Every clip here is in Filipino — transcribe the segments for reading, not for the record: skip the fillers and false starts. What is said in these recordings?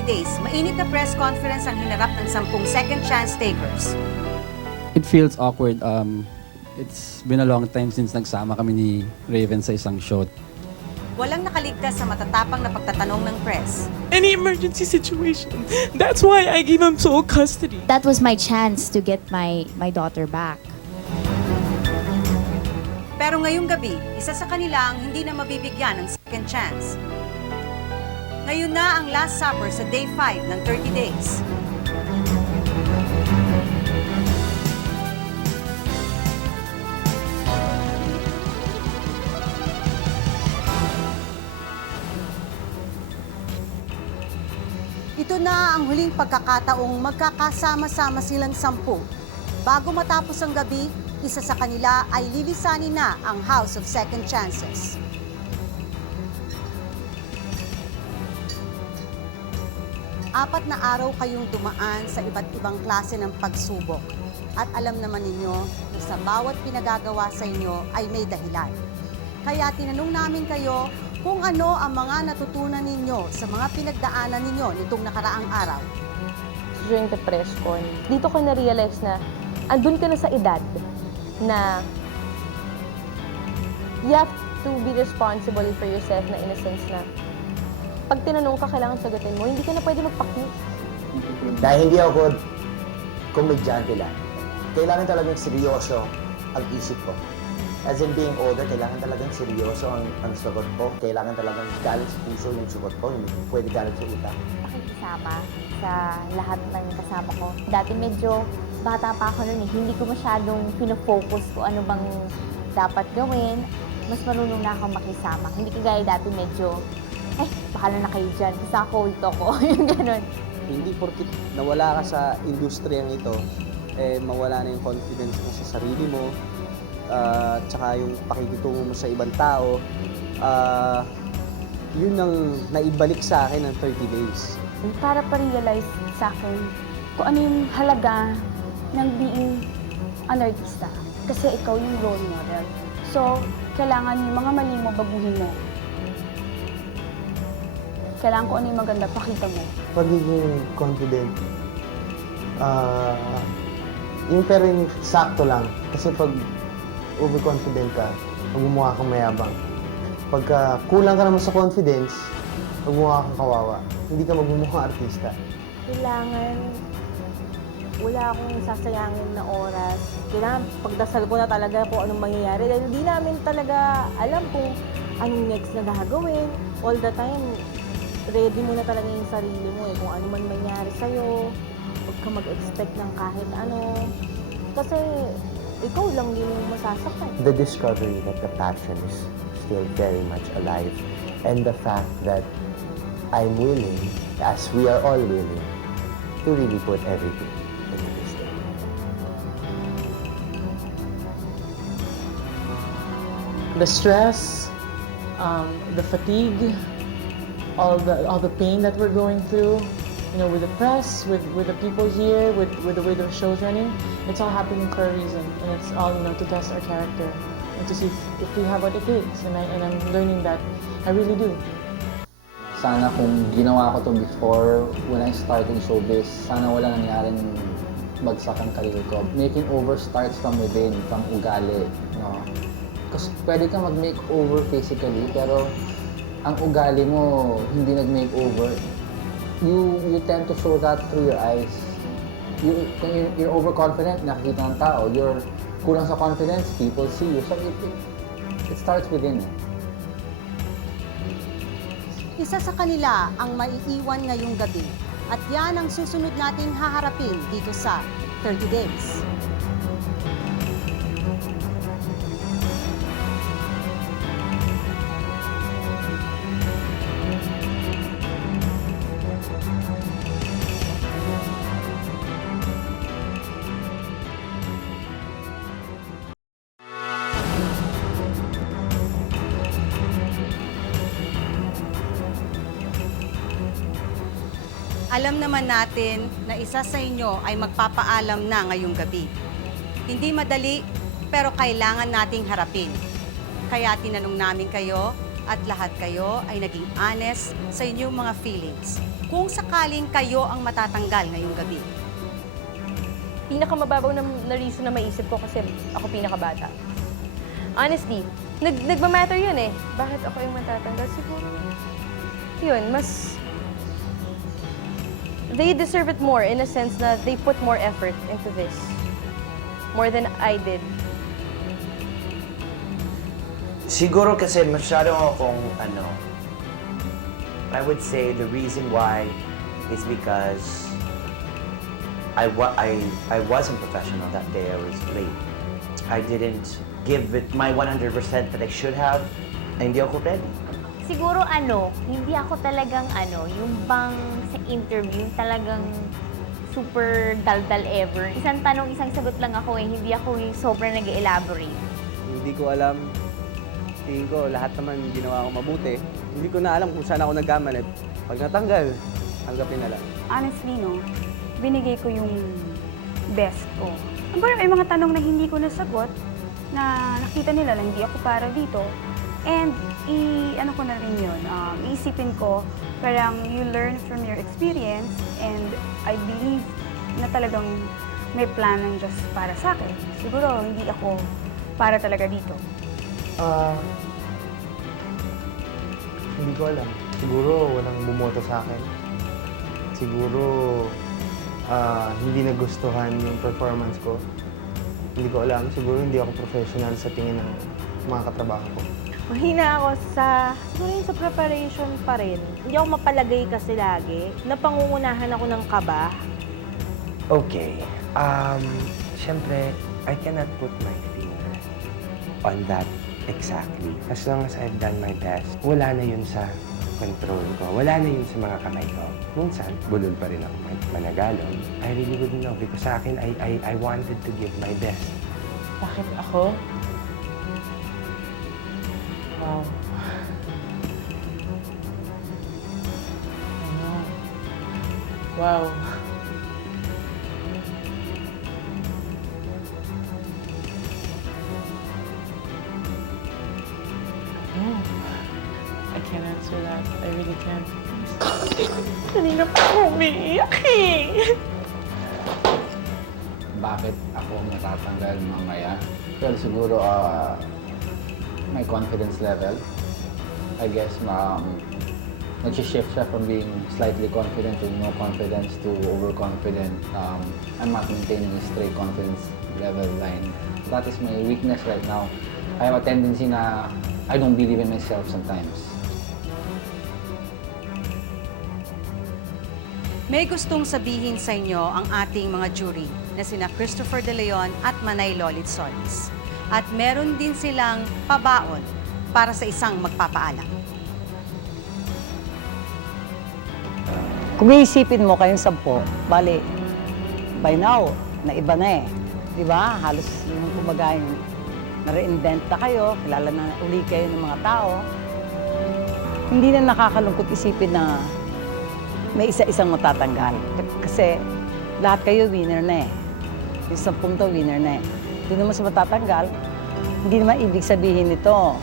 30 days, mainit na press conference ang hinarap ng 10 second chance takers. It feels awkward. It's been a long time since nagsama kami ni Raven sa isang show. Walang nakaligtas sa matatapang na pagtatanong ng press. Any emergency situation. That's why I gave him sole custody. That was my chance to get my daughter back. Pero ngayong gabi, isa sa kanila ang hindi na mabibigyan ng second chance. Ngayon na ang last supper sa day 5 ng 30 days. Ito na ang huling pagkakataong magkakasama-sama silang 10. Bago matapos ang gabi, isa sa kanila ay lilisanin na ang House of Second Chances. Apat na araw kayong dumaan sa iba't ibang klase ng pagsubok. At alam naman ninyo na sa bawat pinagagawa sa inyo ay may dahilan. Kaya tinanong namin kayo kung ano ang mga natutunan ninyo sa mga pinagdaanan ninyo nitong nakaraang araw. During the press con, dito ko na-realize na andun ka na sa edad na you have to be responsible for yourself na in a sense na pag tinanong ka, kailangan sagutin mo, hindi ka na pwede magpa-cute. Dahil hindi ako komedyante lang, kailangan talagang seryoso ang isip ko. As in being older, kailangan talagang seryoso ang sagot ko. Kailangan talagang galing sa puso yung sagot ko, hindi pwede galing sa utak. Pakikisama sa lahat ng kasama ko. Dati medyo bata pa ako noon eh. Hindi ko masyadong pinofocus kung ano bang dapat gawin. Mas marunong na akong makisama. Hindi kagaya dati medyo, bahala na kayo dyan. Kasi ako, ito ko. Yung ganun. Hindi porkit nawala ka sa industriyang ito, mawala na yung confidence mo sa sarili mo, tsaka yung pakikitungo mo sa ibang tao. Yun ang naibalik sa akin ng 30 days. Para pa-realize sa akin kung ano yung halaga ng being an artista. Kasi ikaw yung role model. So, kailangan yung mga mali mo, baguhin mo. Kailangan kung ano yung maganda, pakita mo. Pagiging confident, yung pero yung sakto lang. Kasi pag overconfident ka, magmumukha kang mayabang. Pagka kulang ka naman sa confidence, magmumukha kang kawawa. Hindi ka magmumukha artista. Kailangan wala akong sasayangin na oras. Kailangan pagdasal ko na talaga kung anong mangyayari. Dahil hindi namin talaga alam kung anong next na gagawin. All the time, ready mo na talaga yung sarili mo eh. Kung ano man mangyari sa'yo, huwag ka mag-expect ng kahit ano. Kasi ikaw lang din yung masasaktan. The discovery that the passion is still very much alive. And the fact that I'm willing, as we are all willing, to really put everything into this thing. The stress, the fatigue, all the pain that we're going through, you know, with the press, with the people here, with the way the show's running, it's all happening for a reason, and it's all, you know, to test our character and to see if we have what it takes. And I'm learning that I really do. Sana kung ginawa ko to before, when I started showbiz, sana wala nangyaring bagsak ang career ko. Making over starts from within, from ugali. No? Kasi pwede kang mag-make over physically, pero ang ugali mo hindi nag-make over. You tend to show that through your eyes. Kung you're overconfident, nakikita ng tao. You're kulang sa confidence, people see you. So it starts within. Isa sa kanila ang maiiwan ngayong gabi. At yan ang susunod nating haharapin dito sa 30 Days. Alam naman natin na isa sa inyo ay magpapaalam na ngayong gabi. Hindi madali, pero kailangan nating harapin. Kaya tinanong namin kayo at lahat kayo ay naging honest sa inyong mga feelings. kung sakaling kayo ang matatanggal ngayong gabi? Pinakamababaw na reason na maisip ko kasi ako pinakabata. Honestly, nagmamatter yun eh. Bakit ako yung matatanggal? Siguro, yun, mas... They deserve it more in a sense na they put more effort into this. More than I did. Siguro kasi masyado akong I would say the reason why is because I wasn't professional that day. I was late. I didn't give it my 100% that I should have. Hindi ako ready. Siguro hindi ako talagang yung bang sa interview, talagang super daldal ever. Isang tanong, isang sagot lang ako eh. Hindi ako yung sobrang nag-elaborate. Hindi ko alam. Tingin ko lahat naman ginawa ko mabuti. Hindi ko na alam kung saan ako nagkamali. Pag natanggal, tanggapin na lang. Honestly, no, binigay ko yung best ko. Pero may mga tanong na hindi ko nasagot, na nakita nila na hindi ako para dito. And ano ko na rin yun, iisipin ko, parang you learn from your experience and I believe na talagang may plan ng Diyos para sa akin. Siguro hindi ako para talaga dito. Hindi ko alam. Siguro walang bumoto sa akin. Siguro hindi nagustuhan yung performance ko. Hindi ko alam. Siguro hindi ako professional sa tingin ng mga katrabaho ko. Mahina ako siguro yung sa preparation pa rin. Hindi ako mapalagay kasi lagi. Napangungunahan ako ng kaba. Okay. Siyempre, I cannot put my finger on that exactly. As long as I've done my best, wala na yun sa control ko. Wala na yun sa mga kamay ko. Minsan, bulol pa rin ako managalog. I really wouldn't know because sa akin, I wanted to give my best. Bakit ako? Wow. Ano? Wow. No. I can't answer that. I really can't. Kanina pa ako umiiyak eh. Bakit ako matatanggal mamaya? Well, siguro, my confidence level. I guess, nag-shift siya from being slightly confident to no confidence to overconfident. I'm not maintaining a straight confidence level line. That is my weakness right now. I have a tendency na I don't believe in myself sometimes. May gustong sabihin sa inyo ang ating mga jury na sina Christopher De Leon at Manay Lolit Solis. At meron din silang pabaon para sa isang magpapaalam. Kung iisipin mo kayong 10, bali, by now, na iba na eh. Di ba? Halos yung kumbaga yung na-reinvent na kayo, kilala na uli kayo ng mga tao. Hindi na nakakalungkot isipin na may isa-isang matatanggal. Kasi lahat kayo winner na eh. Yung 10 to winner na eh. Doon naman sa matatanggal, hindi naman ibig sabihin nito,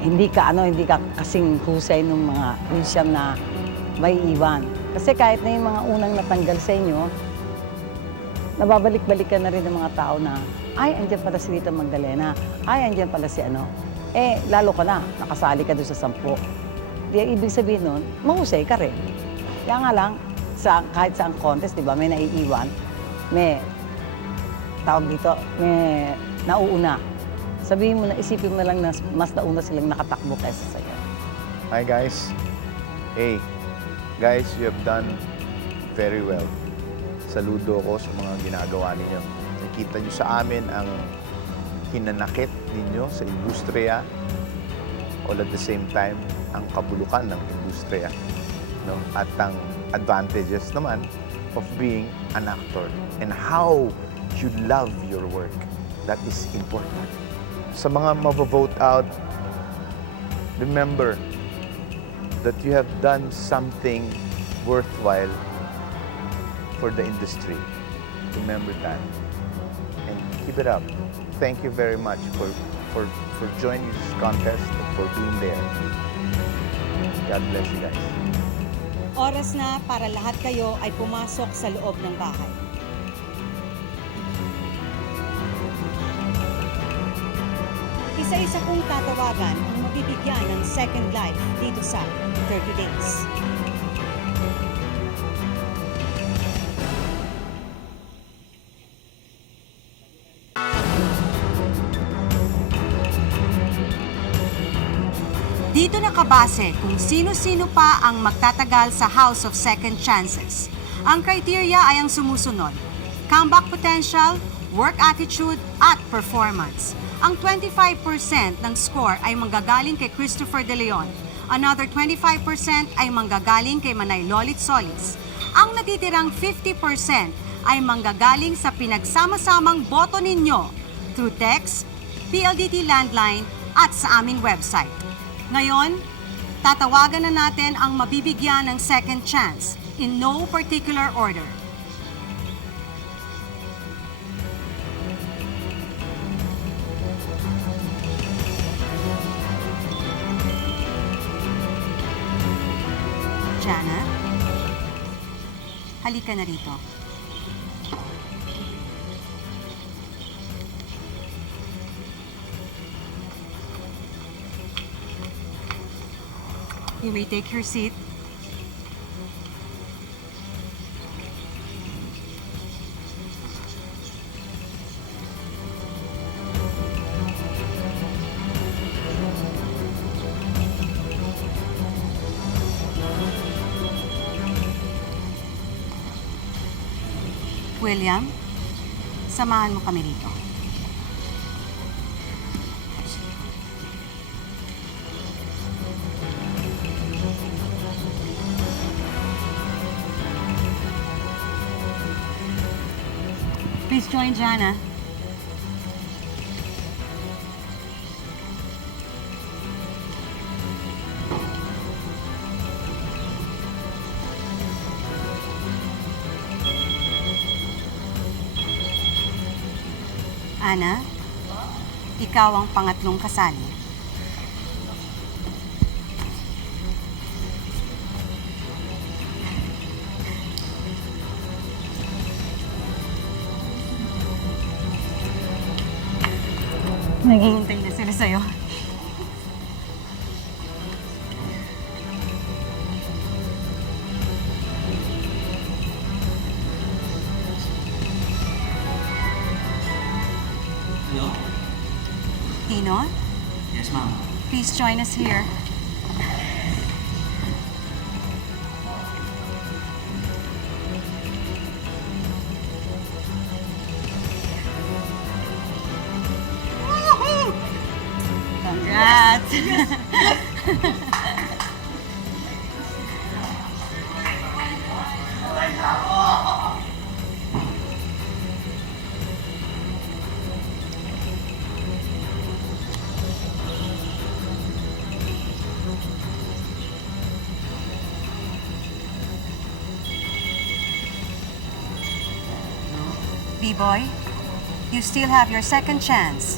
hindi ka kasing husay ng mga minsan na may iwan. Kasi kahit na yung mga unang natanggal sa inyo, nababalik-balikan na rin ng mga tao na, ay, andyan pala si Rita Magdalena. Ay, andyan pala si ano. Eh, lalo ka na, nakasali ka doon sa 10. Di, ibig sabihin nun, mahusay ka rin. Kaya nga lang, kahit sa contest, di ba, may naiiwan, may tawag dito, may nauuna. Sabihin mo na, isipin mo lang na mas nauna silang nakatakbo kaysa sa'yo. Hi guys. Hey, guys, you have done very well. Saludo ko sa mga ginagawa ninyo. Nakita nyo sa amin ang hinanakit ninyo sa industriya, all at the same time, ang kabulukan ng industriya. No? At ang advantages naman of being an actor and how you love your work. That is important. Sa mga mavo-vote out, remember that you have done something worthwhile for the industry. Remember that. And keep it up. Thank you very much for joining this contest and for being there. God bless you guys. Oras na para lahat kayo ay pumasok sa loob ng bahay. Isa-isa kong tatawagan ang mabibigyan ng second life dito sa 30 Days. Dito nakabase kung sino-sino pa ang magtatagal sa House of Second Chances. Ang criteria ay ang sumusunod: comeback potential, work attitude, at performance. Ang 25% ng score ay manggagaling kay Christopher De Leon. Another 25% ay manggagaling kay Manay Lolit Solis. Ang natitirang 50% ay manggagaling sa pinagsama-samang boto ninyo through text, PLDT landline, at sa aming website. Ngayon, tatawagan na natin ang mabibigyan ng second chance in no particular order. Jana, halika na rito. You may take your seat. William, samahan mo kami rito. Please join Jana. Ana, ikaw ang pangatlong kasali. Naghihintay na sila sa'yo. Hello? Tino, Yes, ma'am. please join us here. Congrats! B-boy, you still have your second chance.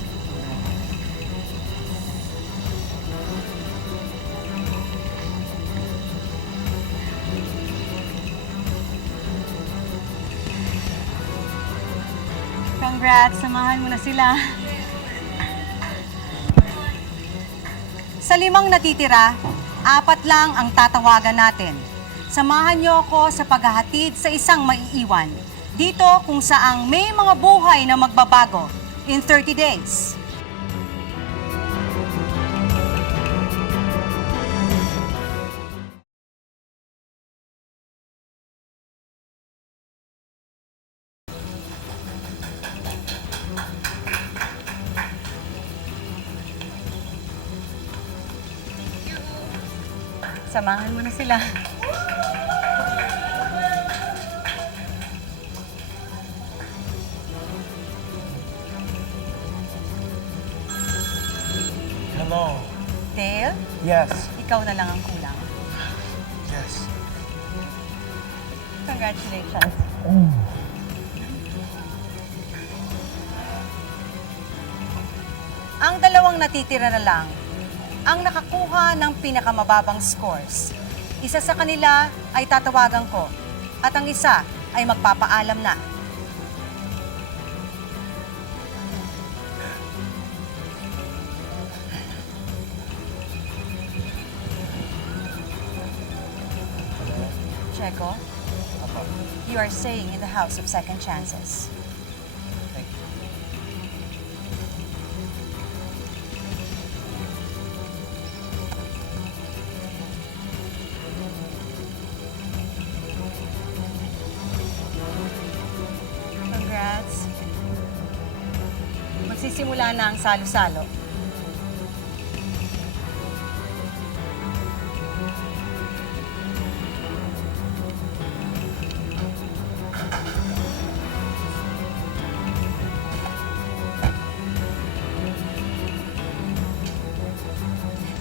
Congrats, samahan mo na sila. Sa 5 natitira, 4 lang ang tatawagan natin. Samahan niyo ako sa paghahatid sa isang maiiwan. Dito kung saang may mga buhay na magbabago in 30 days. Samahan mo na sila. Hello. Dale, Yes. ikaw na lang ang kulang. Yes. Congratulations. Ang 2 natitira na lang ang nakakuha ng pinakamababang scores. Isa sa kanila ay tatawagan ko at ang isa ay magpapaalam na. Checo, you are staying in the house of second chances. Congrats. Magsisimula na ang salo-salo.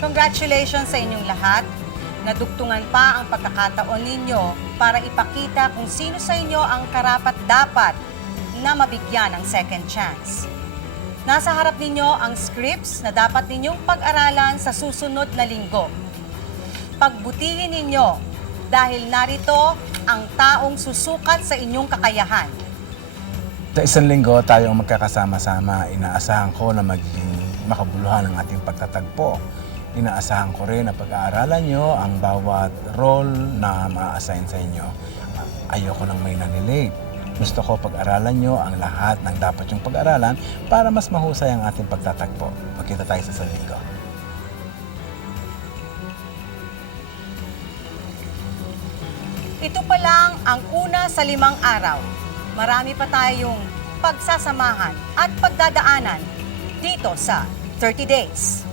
Congratulations sa inyong lahat. Nadugtungan pa ang pagkakataon ninyo para ipakita kung sino sa inyo ang karapat-dapat na mabigyan ng second chance. Nasa harap ninyo ang scripts na dapat ninyong pag-aralan sa susunod na linggo. Pagbutihin ninyo dahil narito ang taong susukat sa inyong kakayahan. Sa isang linggo tayong magkakasama-sama. Inaasahan ko na magiging makabuluhan ang ating pagtatagpo. Inaasahan ko rin na pag-aaralan nyo ang bawat role na ma-assign sa inyo. Ayoko nang may nanilate. Gusto ko pag-aralan nyo ang lahat ng dapat yung pag-aralan para mas mahusay ang ating pagtatagpo. Magkita tayo sa isang linggo. Ito pa lang ang una sa 5 araw. Marami pa tayong pagsasamahan at pagdadaanan dito sa 30 Days.